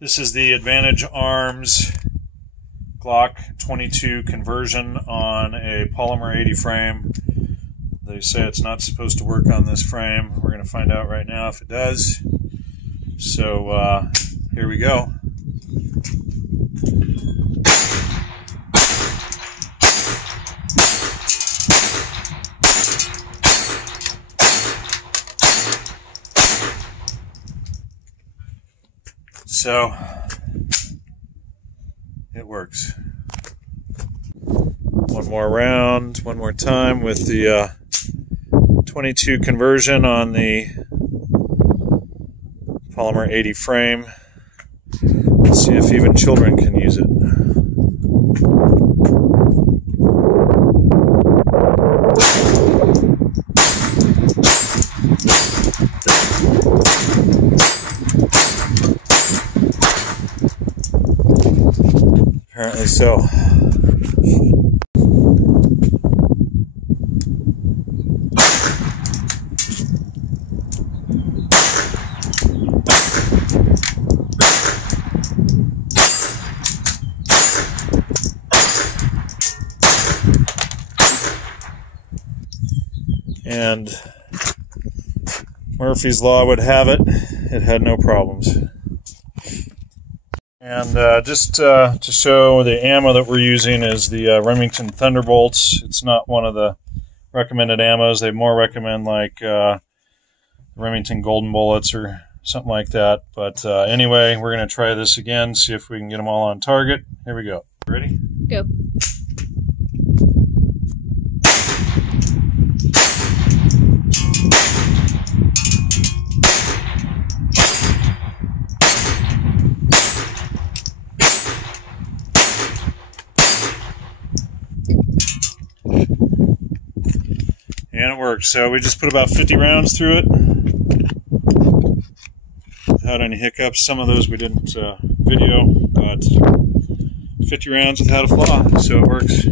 This is the Advantage Arms Glock 22 conversion on a Polymer 80 frame. They say it's not supposed to work on this frame. We're going to find out right now if it does. So here we go. So it works. One more round, one more time with the 22 conversion on the Polymer 80 frame. Let's see if even children can use it. Apparently so. And Murphy's Law would have it, it had no problems. And just to show, the ammo that we're using is the Remington Thunderbolts. It's not one of the recommended ammos. They more recommend like Remington Golden Bullets or something like that. But anyway, we're going to try this again, see if we can get them all on target. Here we go. Ready? Go. And it works. So we just put about 50 rounds through it without any hiccups. Some of those we didn't video, but 50 rounds without a flaw, so it works.